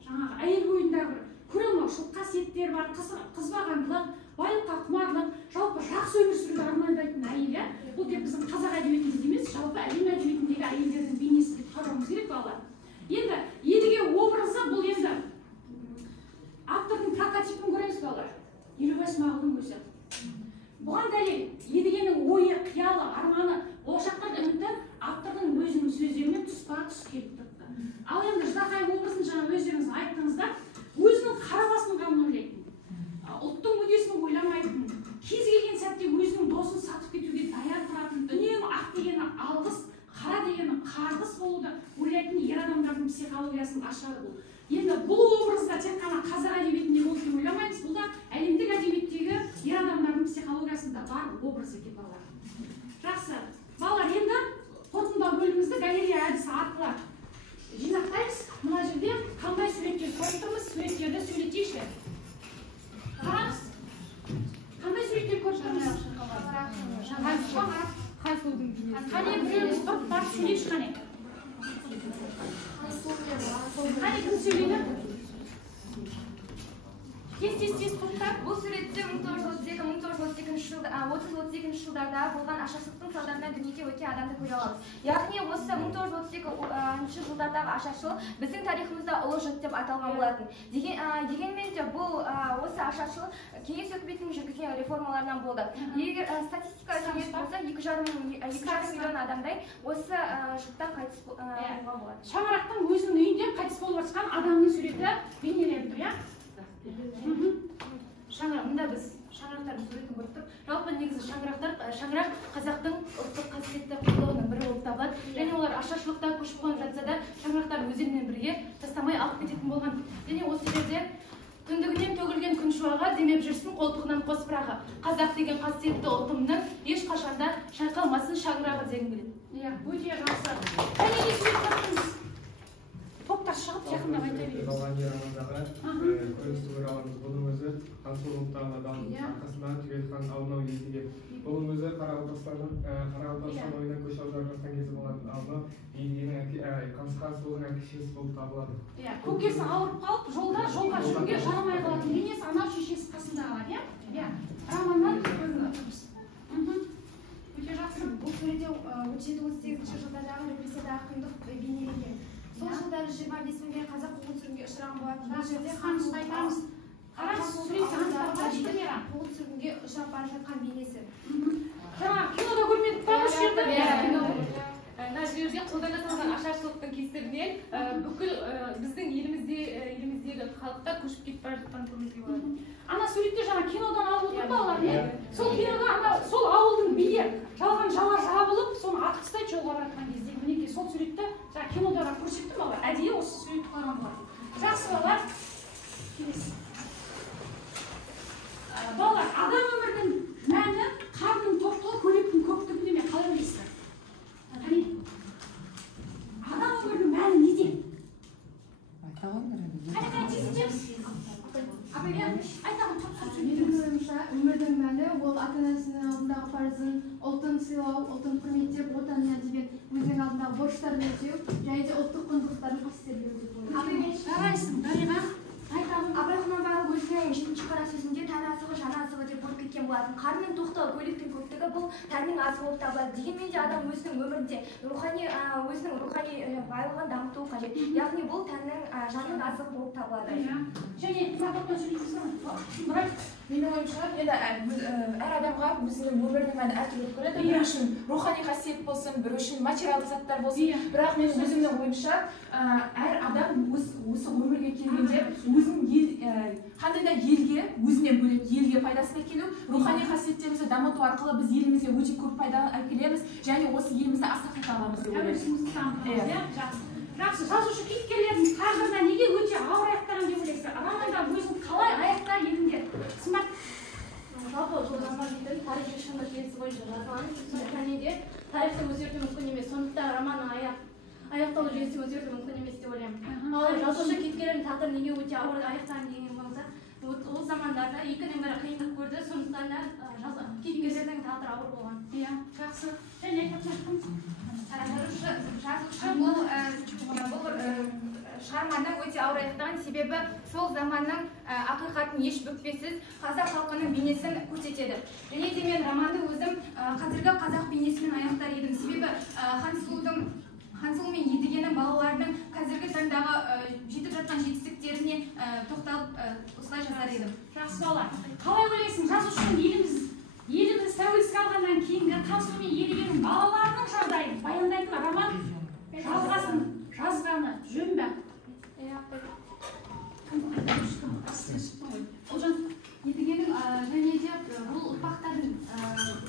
жаңағы әйел бойындағы көреалмаушылық қасиеттері бар, қызбағандылық, байлыққа құмарлық, жалпы жақсы өмір сүруді армандайтын әйел. Бұл тек біздің қазақ әдебиетінде емес, жалпы әлем әдебиетіндегі әйелдердің бейнесі деп қарауымыз керек балалар. Енді едіге образы бұл енді автордың прототипін көреміз балалар. Елубай Смағұлдың өзі. Бұған дәлел едігенің ойы, қиялы, арманы, болашаққа үміті автордың өзінің сөздерімен тұспа-тұс келіп тұрды. Ал енді Ждақай образын жаңа өздеріңіз айттыңыздар, өзінің қара басын ғана ойлайтын, ұлттың мүддесін ойламайтын, кез келген сәтте өзінің досын сатып кетуге даяр тұратын, үнемі ақ дегені алғыс, қара дегені қарғыс болуды ойлайтын ер адамдардың психологиясын ашады бұл. Енді бұл образда тек қана қазақ әдебиетінде болды деп ойламаймыз, бұл да әлемдік әдебиеттегі ер адамдардың психологиясында бар образ екен балалар. Жақсы. Балалар, енді қорытындылау бөлімімізді галерея әдісі арқылы жинақтаймыз. Мына жерде қандай суреттер көріп тұрмыз? Суреттерді сөйлетейікші. Қараңыз. Қандай суреттер көріп тұрмыз? Қансұлудың бейнесі. Қане біреуіміз топ бар сөйлейікші қане. Қане кім сөйлейді? Тез тоқтар. Бұл суретте 1932 жылдарда болған ашаршылықтың салдарынан дүниеде өте адамды көре аламыз. Яғни осы 1932 жылдардағы ашаршылық біздің тарихымызда ұлы жұт деп аталған болатын. Дегенмен де бұл осы ашаршылық кеңес үкіметінің жүргізген реформаларынан болды. Егер статистика жинап болса 2,5 миллион адамдай осы жұттан қайтыс болған болады. Шаңырақтың өзінің үйінде қайтыс болып жатқан адамның суреті бейнеленіп тұр, иә? Шаңырақ, мұнда біз шаңырақтардың суретін көріп тұрмыз. Жалпы негізі шаңырақ қазақтың ұлттық қасиетті құндылығының бірі болып табылады. Және олар ашаршылықта көшіп қонып жатса да шаңырақтар өзенмен бірге тастамай алып кететін болған. Және осы жерде түндігінен төгілген күн шуағы демеп жүрсін қолтығынан қос пырағы. Қазақ деген қасиетті ұлтымның ешқашанда шайқалмасын шаңырағы дегім келеді. Иә, өте жақсы. Қане сурет таптыңыз? Топтар шығып жақындап айта береміз. Жалғанер романдағы көріністі көре аламыз. Бұның өзі Қансұлудың арқасындағы Түгелхан Алынау едіге. Бұның өзі Қарақалпақстан ойынан көш аударып жатқан кезі болатын. Алынау едігенің Қансұлудың әке-шешесі болып табылады. Көкесі ауырып қалып, жолға жүруге жарамай қалатын бейнесі анау шешесі қасында қалады, иә? Романнан көрініп отырмыз. Өте жақсы. Бұл суретте 37-38 жылдардағы репрессиядағы қиындық бейнеленген. Сол жылдары 25 мыңдай қазақ қуғын-сүргінге ұшыраған болатын. Бұл жерде қуғын-сүргінге ұшырап бара жатқан бейнесі. Жаңа кинода көрмедік па осы жерді? Мына жерде қолдан жасалған ашаршылықтың кесірінен бүкіл біздің еліміздегі халықтар көшіп кетіп бара жатқанын көруге болады. Ана суретте жаңа кинодан алып отыр балалар, не? Сол кинода сол ауылдың биі жалған жала жабылып, соны атып тастайды жолға баратқан кезде. Мінекей сол суретті жаңа кинода көрсеттім балалар. Әдейі осы суретті қараған болатын. Жақсы балалар. Балалар, адам өмірінің мәні қарнның тоқтығы, көйлектің көптігінде ме? Қалай ойлайсыздар? Адам өмірінің мәні неде? Қане тезінеміз? Менің ойымша, өмірдің мәні ол ата-анасының алдындағы парызын, ұлтын сыйлау, ұлтын құрметтеп, отанына деген өзінің алдындағы борыштарын өтеу, және де ұлттық құндылықтарын қастерлеу деп ойлаймын. Жарайсың, Дариға. Абай Құнанбайұлы өзінің 7-ші қара сөзінде тән асығы, жан асығы деп бөліп кеткен болатын. Қарынның тоқтығы, көйлектің көптігі тіршілігі бұл тәннің асы болып табылады. Дегенмен де адам өзінің өмірінде өзінің рухани байлығын дамытуы қажет. Яғни бұл тәннің жанның азығы болып табылады. Және менің ойымша әр адамға өзінің өмірінің мәні әртүрлі көреді. Бір үшін рухани қасиет болсын, бір үшін материалдық заттар болсын. Бірақ менің өзімнің ойымша әр адам осы өмірге келгенде өзінің қандай да елге, өзінен бөлек елге пайдасына келу, рухани қасиеттерімізді дамыту арқылы біз елімізге өте көп пайда әкелеміз және осы елімізді асқақтай аламыз деп ойлаймын. Жақсы, жазушы кейіпкерлердің тағдырына неге өте ауыр аяқтаған деп ойлайсыздар? Романда өзін қалай аяқтар едіңдер? Сымбат. Жалпы бұл роман тарихи шындық желісі бойынша жазылған. Және де тарихты өзгерту мүмкін емес. Сондықтан романның аяқталу желісі өзгерту мүмкін емес деп ойлаймын. Ал жазушы кейіпкерлердің тағдыры неге өте ауыр аяқтаған деген болса, ол замандарда екінің бірі қиындық көрді, сондықтан да кейіпкерлердің тағдыры ауыр болған. Иә, жақсы. Және жазушы бұл шығарманы өте ауыр аяқтаған, себебі сол заманның ақиқатын еш бүкпесіз қазақ халқының бейнесін көрсетеді. Және де мен романды өзім қазіргі қазақ бейнесімен аяқтар едім. Себебі Хансұлу мен Едігенің балаларының қазіргі таңдағы жетіп жатқан жетістіктеріне тоқталып осылай жазар едім. Жақсы балалар. Қалай ойлайсың, жазушының еліміз тәуелсіздік алғаннан кейінгі Хансұлу мен Едігенің балаларының жағдайын баяндайтын роман жалғасын жазғаны жөн бе? Едігенің және де бұл ұрпақтардың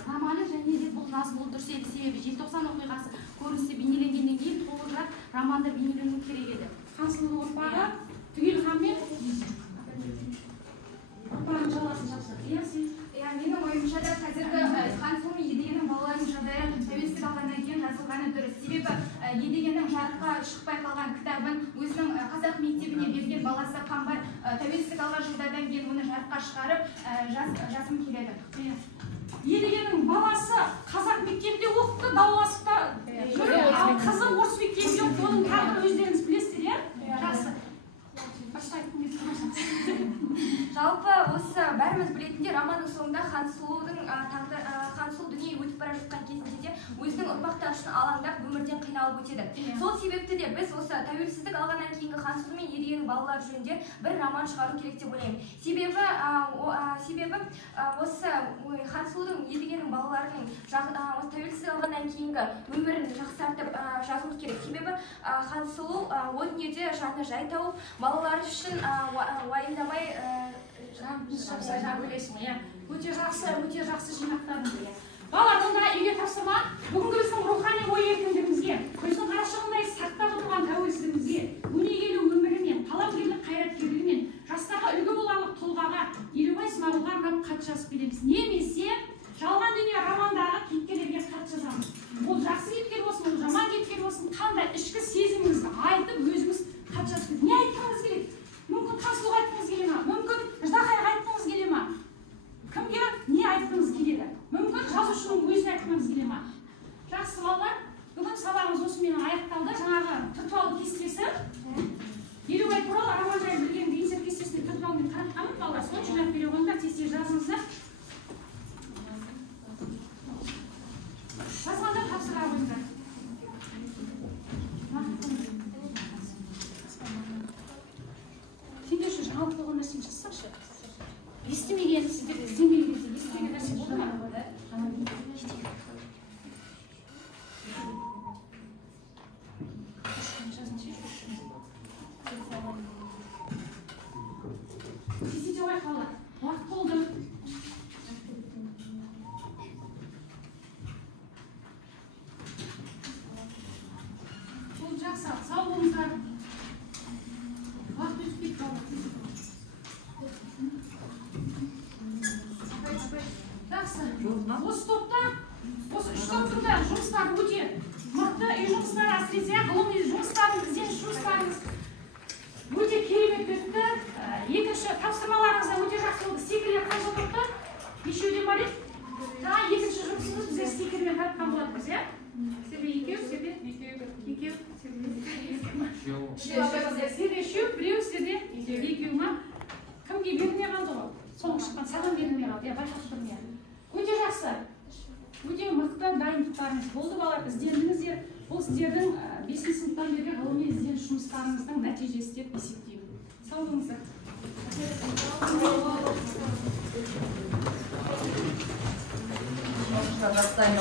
романы және де бұл жазылуы дұрыс еді. Себебі желтоқсан оқиғасы көрінісі бейнеленгеннен кейін толығырақ романда бейнеленуі керек еді. Хансұлудың ұрпағы түгел ханмен ұрпағын жалғасын жасады. Менің ойымша да қазіргі Хансұлу мен Едігенің балаларының жағдайы тәуелсіздік алғаннан кейін жазылғаны дұрыс. Себебі Едігенің жарыққа шықпай қалған кітабын өзінің қазақ мектебіне берген баласы Қамбар тәуелсіздік алған жылдардан кейін оны жарыққа шығарып жазғым келеді. Едігенің баласы қазақ мектебінде оқыпты, дауласып та жүр, ал қызы орыс мектебінде оқыды. Оның тағдырын өздеріңіз білесіздер, иә? Жақсы. Жалпы осы бәріміз білетіндей романның соңында Хансұлу дүние өтіп бара жатқан кезінде де өзінің ұрпақтары үшін алаңдап өмірден қиналып өтеді. Сол себепті де біз осы тәуелсіздік алғаннан кейінгі Хансұлу мен Едігенің балалары жөнінде бір роман шығару керек деп ойлаймын. Себебі осы Хансұлудың Едігенің балаларының тәуелсіздік алғаннан кейінгі өмірін жақсартып жазуымыз керек. Себебі Хансұлу о дүниеде жаны жай тауып, балалары үшін уайымдамай өте жақсы жинақтадың. Балалар, онда үйге тапсырма. Бүгінгі біздің рухани ой еркіндігімізге, көздің қарашығындай сақтап отырған тәуелсіздігімізге, өнегелі өмірімен, қаламгерлік қайраткерлігімен, жастарға үлгі боларлық тұлғаға Елубай Смағұлға арнап хат жазып береміз. Немесе жалған дүние романдағы кейіпкерлерге хат жазамыз. Ол жақсы кейіпкер болсын, ол жаман кейіпкер болсын, қандай ішкі сезіміңізді айтып, өзіңіз хат жазып береміз. Не айтқыңыз келеді? Мүмкін Хансұлуға айтқыңыз келе ма? Мүмкін Ждақайға айтқыңыз келе ма? Кімге не айтқыңыз келеді? Мүмкін жазушының өзіне айтқыңыз келе ма? Жақсы балалар, бүгін сабағымыз осымен аяқталды. Жаңағы түртуалды кестесі Елубай туралы роман жайлы білген еңсер кестесіне түртуалмен таратқанмын. Балалар, соны жинап бере қойыңдар, тез жазыңыздар. Жазғанда тапсыра қойыңдар. Сендер үшін жаңалық болған нәрсені жазсаңшы. Естімеген сіздер іздемеген кезде естімеген нәрсе болды ма? Тезде ой қалады. Уақыт болды. Бұл жақсы. Сау болыңыздар. Уақыт өтіп кетті қалды. Жақсы. Осы топта, осы үш топтың да жұмыстары өте мықты. Үй жұмыстары әсіресе ғылыми жұмыстарыңыз, ізденіс жұмыстарыңыз өте керемет өтті. Екінші тапсырмаларыңыз да өте жақсы болды. Стикерлер қанша топта? Нешеуден бар еді? Жаңа екінші жұмысымыз біздер стикермен таратқан болатынбыз, иә? Сіздерде екеу, сіздерде екеу, сіздерде үшеу, біреу, сіздерде екеу ма? Кімге берілмей қалды ғой? Соңғы шыққан саған берілмей қалды, иә, байқап тұрмын, иә. Өте жақсы. да дайындықтарыңыз болды балалар, іздендіңіздер. Бұл сіздердің 5-ші сыныптан бергі ғылыми ізденіс жұмыстарыңыздың нәтижесі деп есептеймін. Сау болыңыздар. Жастайын